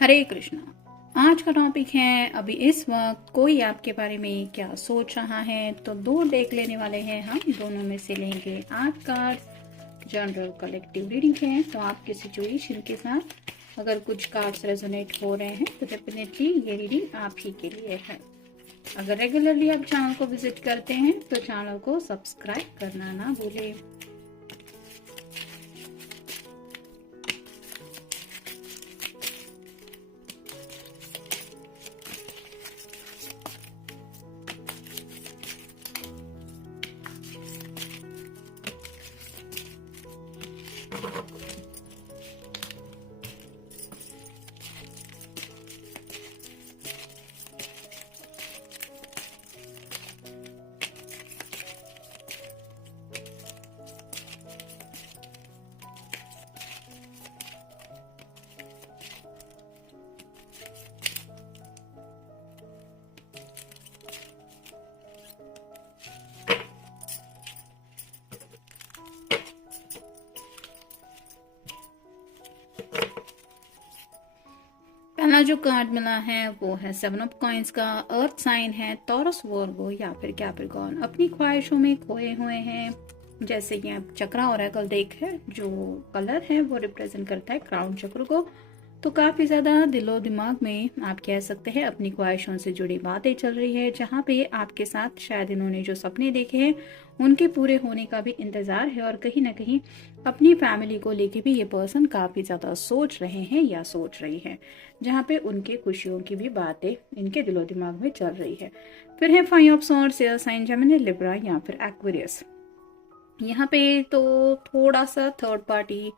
हरे कृष्णा। आज का टॉपिक है अभी इस वक्त कोई आपके बारे में क्या सोच रहा है। तो दो देख लेने वाले हैं हम, दोनों में से लेंगे 8 कार्ड। जनरल कलेक्टिव रीडिंग है, तो आपके सिचुएशन के साथ अगर कुछ कार्ड्स रेजोनेट हो रहे हैं तो डेफिनेटली ये रीडिंग आप ही के लिए है। अगर रेगुलरली आप चैनल को विजिट करते हैं तो चैनल को सब्सक्राइब करना ना भूलें। पहला जो कार्ड मिला है वो है 7 ऑफ कॉइंस का। अर्थ साइन है टॉरस, वर्गो या फिर कैप्रिकॉर्न। अपनी ख्वाहिशों में खोए हुए हैं। जैसे ये आप चक्रा ओरेकल देख है, जो कलर है वो रिप्रेजेंट करता है क्राउन चक्र को। तो काफी ज्यादा दिलो दिमाग में आप कह सकते हैं अपनी ख्वाहिशों से जुड़ी बातें चल रही है, जहाँ पे आपके साथ शायद इन्होंने जो सपने देखे हैं उनके पूरे होने का भी इंतजार है। और कहीं ना कहीं अपनी फैमिली को लेके भी ये पर्सन काफी ज्यादा सोच रहे हैं या सोच रही है, जहाँ पे उनके खुशियों की भी बातें इनके दिलो दिमाग में चल रही है। फिर है 5 of swords, air sign Gemini, Libra या फिर एक्वेरियस। यहाँ पे तो थोड़ा सा थर्ड पार्टी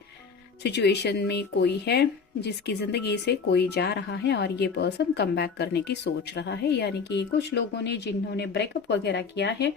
सिचुएशन में कोई है जिसकी जिंदगी से कोई जा रहा है और ये पर्सन कम बैक करने की सोच रहा है। यानी कि कुछ लोगों ने जिन्होंने ब्रेकअप वगैरह किया है,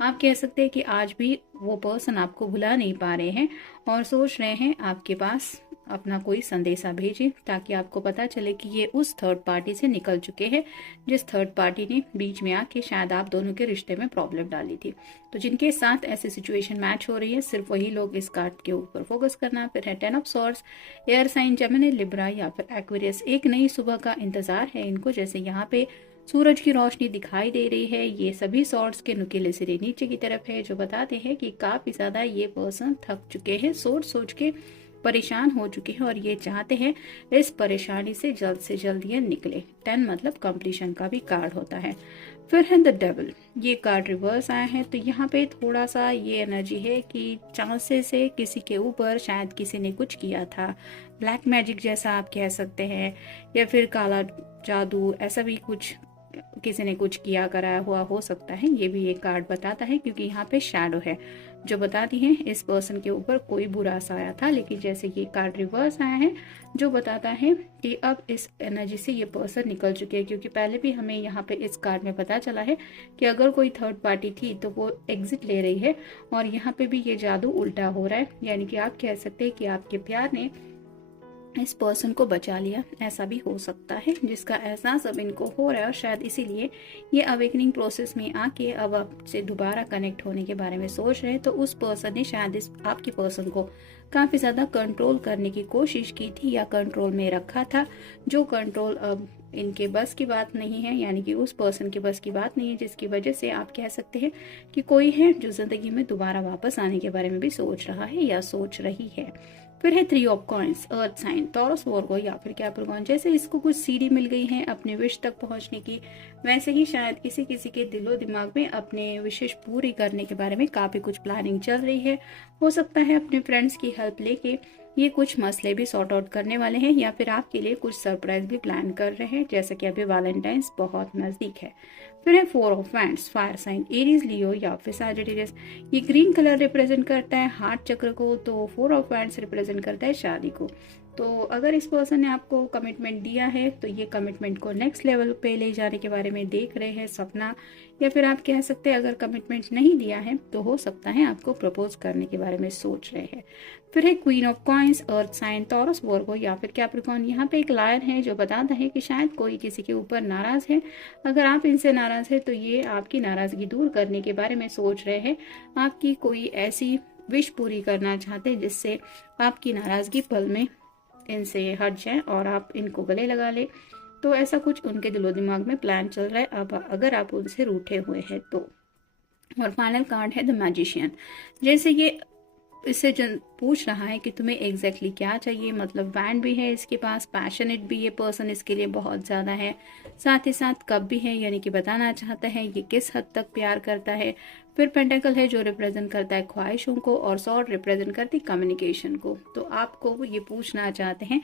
आप कह सकते हैं कि आज भी वो पर्सन आपको भुला नहीं पा रहे हैं और सोच रहे हैं आपके पास अपना कोई संदेशा भेजें, ताकि आपको पता चले कि ये उस थर्ड पार्टी से निकल चुके हैं जिस थर्ड पार्टी ने बीच में आके शायद आप दोनों के रिश्ते में प्रॉब्लम डाली थी। तो जिनके साथ ऐसी सिचुएशन मैच हो रही है, सिर्फ वही लोग इस कार्ड के ऊपर फोकस करना। फिर है 10 of swords, air sign Gemini, Libra या फिर एक्वेरियस। एक नई सुबह का इंतजार है इनको। जैसे यहाँ पे सूरज की रोशनी दिखाई दे रही है, ये सभी सॉर्ड्स के नुकीले सिरे नीचे की तरफ है, जो बताते हैं कि काफी ज्यादा ये पर्सन थक चुके हैं, सोच सोच के परेशान हो चुके हैं और ये चाहते हैं इस परेशानी से जल्द ये निकले। 10 मतलब कंप्लीशन का भी कार्ड होता है। फिर है द डेविल, ये कार्ड रिवर्स आया है। तो यहाँ पे थोड़ा सा ये एनर्जी है कि चांसेस है किसी के ऊपर शायद किसी ने कुछ किया था, ब्लैक मैजिक जैसा आप कह सकते हैं, या फिर काला जादू, ऐसा भी कुछ किसी ने कुछ किया कराया हुआ हो सकता है। ये भी एक कार्ड बताता है, क्योंकि यहाँ पे शैडो है जो बताती है इस पर्सन के ऊपर कोई बुरा सा आया था। लेकिन जैसे ये कार्ड रिवर्स आया है जो बताता है कि अब इस एनर्जी से ये पर्सन निकल चुके हैं, क्योंकि पहले भी हमें यहाँ पे इस कार्ड में पता चला है कि अगर कोई थर्ड पार्टी थी तो वो एग्जिट ले रही है, और यहाँ पे भी ये जादू उल्टा हो रहा है। यानी कि आप कह सकते हैं कि आपके प्यार ने इस पर्सन को बचा लिया, ऐसा भी हो सकता है, जिसका एहसास अब इनको हो रहा है और शायद इसीलिए ये अवेकनिंग प्रोसेस में आके अब आपसे दोबारा कनेक्ट होने के बारे में सोच रहे हैं। तो उस पर्सन ने शायद इस आपके पर्सन को काफी ज्यादा कंट्रोल करने की कोशिश की थी या कंट्रोल में रखा था, जो कंट्रोल अब इनके बस की बात नहीं है, यानी कि उस पर्सन के बस की बात नहीं है, जिसकी वजह से आप कह सकते हैं कि कोई है जो जिंदगी में दोबारा वापस आने के बारे में भी सोच रहा है या सोच रही है। फिर है 3 of coins, earth sign, Taurus, Virgo या फिर कैप्रिकॉर्न। जैसे इसको कुछ सीढ़ी मिल गई है अपने विश तक पहुंचने की, वैसे ही शायद किसी किसी के दिलो दिमाग में अपने विशेष पूरी करने के बारे में काफी कुछ प्लानिंग चल रही है। हो सकता है अपने फ्रेंड्स की हेल्प लेके ये कुछ मसले भी सॉर्ट आउट करने वाले हैं, या फिर आपके लिए कुछ सरप्राइज भी प्लान कर रहे हैं, जैसे कि अभी वैलेंटाइंस बहुत नजदीक है। फिर है 4 of wands, fire sign, Aries, Leo या फिर सैजिटेरियस। ये ग्रीन कलर रिप्रेजेंट करता है हार्ट चक्र को, तो 4 ऑफ वैंड्स रिप्रेजेंट करता है शादी को। तो अगर इस पर्सन ने आपको कमिटमेंट दिया है तो ये कमिटमेंट को नेक्स्ट लेवल पे ले जाने के बारे में देख रहे हैं सपना, या फिर आप कह सकते हैं अगर कमिटमेंट नहीं दिया है तो हो सकता है आपको प्रपोज करने के बारे में सोच रहे हैं। फिर है queen of coins, earth sign, Taurus, Virgo या फिर कैप्रिकॉर्न। यहाँ पे एक लायन है जो बताता है कि शायद कोई किसी के ऊपर नाराज है। अगर आप इनसे नाराज है तो ये आपकी नाराजगी दूर करने के बारे में सोच रहे हैं, आपकी कोई ऐसी विश पूरी करना चाहते हैं जिससे आपकी नाराजगी पल में इनसे हट जाएं और आप इनको गले लगा ले। तो ऐसा कुछ उनके दिलो दिमाग में प्लान चल रहा है अब अगर आप उनसे रूठे हुए हैं तो। और फाइनल कार्ड है द मैजिशियन। जैसे ये इससे पूछ रहा है कि तुम्हें एग्जैक्टली क्या चाहिए, मतलब बैंड भी है इसके पास, पैशनेट भी ये पर्सन इसके लिए बहुत ज़्यादा है, साथ ही साथ कप भी है यानी कि बताना चाहता है ये किस हद तक प्यार करता है। फिर पेंटेकल है जो रिप्रेजेंट करता है ख्वाहिशों को, और सॉर्ड रिप्रेजेंट करती कम्युनिकेशन को। तो आपको ये पूछना चाहते हैं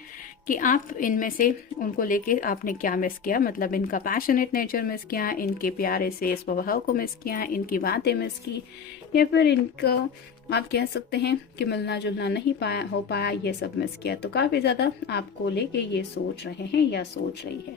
कि आप इनमें से उनको लेके आपने क्या मिस किया, मतलब इनका पैशनेट नेचर मिस किया, इनके प्यारे से स्वभाव को मिस किया, इनकी बातें मिस की, या फिर इनका आप कह सकते हैं कि मिलना जुलना नहीं हो पाया, ये सब मिस किया। तो काफ़ी ज़्यादा आपको लेके ये सोच रहे हैं या सोच रही है।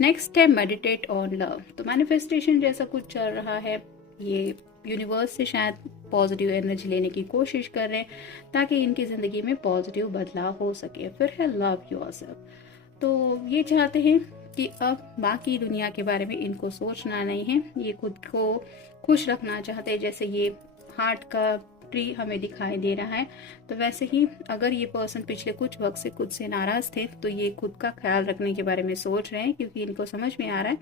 नेक्स्ट है मेडिटेट ऑन लव। तो मैनिफेस्टेशन जैसा कुछ चल रहा है, ये यूनिवर्स से शायद पॉजिटिव एनर्जी लेने की कोशिश कर रहे हैं ताकि इनकी ज़िंदगी में पॉजिटिव बदलाव हो सके। फिर है लव योरसेल्फ। तो ये चाहते हैं कि अब बाकी दुनिया के बारे में इनको सोचना नहीं है, ये खुद को खुश रखना चाहते हैं। जैसे ये हार्ट का ट्री हमें दिखाई दे रहा है, तो वैसे ही अगर ये पर्सन पिछले कुछ वक्त से खुद से नाराज थे तो ये खुद का ख्याल रखने के बारे में सोच रहे हैं, क्योंकि इनको समझ में आ रहा है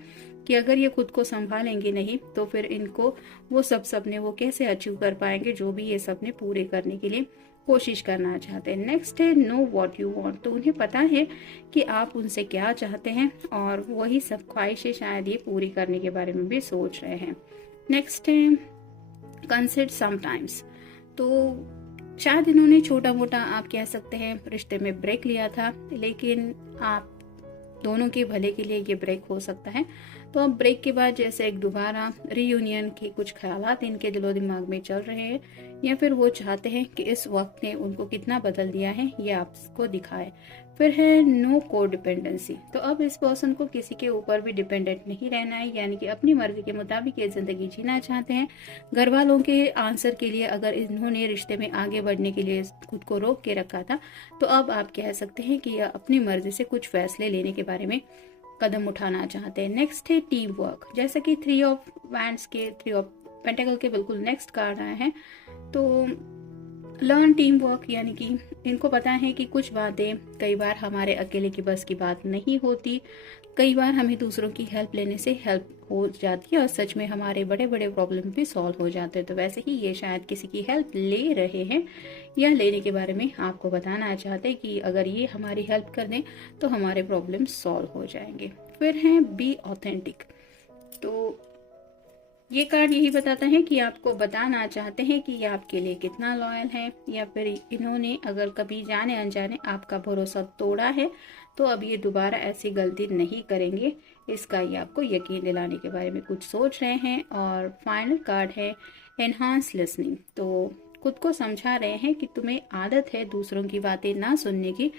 कि अगर ये खुद को संभालेंगे नहीं तो फिर इनको वो सब सपने वो कैसे अचीव कर पाएंगे जो भी ये सपने पूरे करने के लिए कोशिश करना चाहते हैं। नेक्स्ट है नो व्हाट यू वांट। तो उन्हें पता है कि आप उनसे क्या चाहते हैं और वही सब ख्वाहिशें शायद ये पूरी करने के बारे में भी सोच रहे हैं। नेक्स्ट है कंसिडर समटाइम्स। तो शायद इन्होंने छोटा मोटा आप कह सकते हैं रिश्ते में ब्रेक लिया था, लेकिन आप दोनों के भले के लिए ये ब्रेक हो सकता है। तो अब ब्रेक के बाद जैसे एक दोबारा रीयूनियन के कुछ ख्यालात इनके दिलो दिमाग में चल रहे हैं, या फिर वो चाहते हैं कि इस वक्त ने उनको कितना बदल दिया है ये आपको दिखाए। फिर है नो को डिपेंडेंसी। तो अब इस पर्सन को किसी के ऊपर भी डिपेंडेंट नहीं रहना है, यानी कि अपनी मर्जी के मुताबिक ये जिंदगी जीना चाहते हैं। घर वालों के आंसर के लिए अगर इन्होंने रिश्ते में आगे बढ़ने के लिए खुद को रोक के रखा था, तो अब आप कह सकते हैं कि यह अपनी मर्जी से कुछ फैसले लेने के बारे में कदम उठाना चाहते हैं। नेक्स्ट है टीम वर्क। जैसा कि 3 ऑफ वैंड्स के 3 ऑफ पेंटेकल के बिल्कुल नेक्स्ट कार्ड आए हैं, तो लर्न टीम वर्क, यानी कि इनको पता है कि कुछ बातें कई बार हमारे अकेले की बस की बात नहीं होती, कई बार हमें दूसरों की हेल्प लेने से हेल्प हो जाती है और सच में हमारे बड़े बड़े प्रॉब्लम भी सॉल्व हो जाते हैं। तो वैसे ही ये शायद किसी की हेल्प ले रहे हैं या लेने के बारे में आपको बताना चाहते हैं कि अगर ये हमारी हेल्प कर दें तो हमारे प्रॉब्लम सॉल्व हो जाएंगे। फिर है बी ऑथेंटिक। तो ये कार्ड यही बताता है कि आपको बताना चाहते हैं कि ये आपके लिए कितना लॉयल है, या फिर इन्होंने अगर कभी जाने अनजाने आपका भरोसा तोड़ा है तो अब ये दोबारा ऐसी गलती नहीं करेंगे, इसका ये आपको यकीन दिलाने के बारे में कुछ सोच रहे हैं। और फाइनल कार्ड है एनहांस लिसनिंग। तो खुद को समझा रहे हैं कि तुम्हें आदत है दूसरों की बातें ना सुनने की।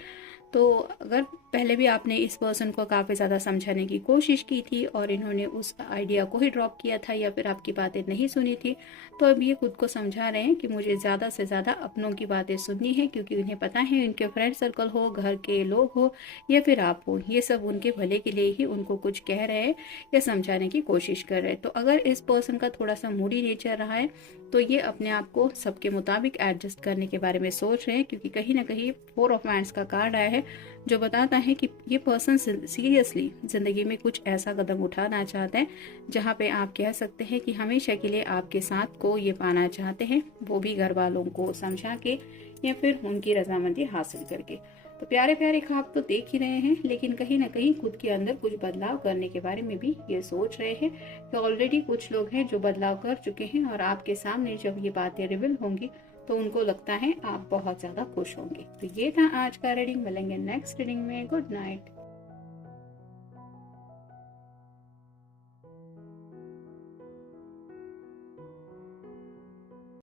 तो अगर पहले भी आपने इस पर्सन को काफ़ी ज़्यादा समझाने की कोशिश की थी और इन्होंने उस आइडिया को ही ड्रॉप किया था या फिर आपकी बातें नहीं सुनी थी, तो अब ये खुद को समझा रहे हैं कि मुझे ज़्यादा से ज़्यादा अपनों की बातें सुननी है, क्योंकि उन्हें पता है उनके फ्रेंड सर्कल हो, घर के लोग हो या फिर आप हो, ये सब उनके भले के लिए ही उनको कुछ कह रहे हैं या समझाने की कोशिश कर रहे हैं। तो अगर इस पर्सन का थोड़ा सा मूडी नेचर रहा है तो ये अपने आप को सबके मुताबिक एडजस्ट करने के बारे में सोच रहे हैं, क्योंकि कहीं ना कहीं 4 ऑफ वैंड्स का कार्ड आया है जो बताता है कि ये पर्सन सीरियसली जिंदगी में कुछ ऐसा कदम उठाना चाहते हैं जहां पे आप कह सकते हैं कि हमेशा के लिए आपके साथ को ये पाना चाहते हैं, वो भी घर वालों को समझा के या फिर उनकी रजामंदी हासिल करके। तो प्यारे प्यारे ख्वाब तो देख ही रहे हैं, लेकिन कहीं ना कहीं खुद के अंदर कुछ बदलाव करने के बारे में भी ये सोच रहे हैं कि ऑलरेडी कुछ लोग हैं जो बदलाव कर चुके हैं, और आपके सामने जब ये बातें रिवील होंगी तो उनको लगता है आप बहुत ज्यादा खुश होंगे। तो ये था आज का रीडिंग। मिलेंगे नेक्स्ट रीडिंग में। Good night.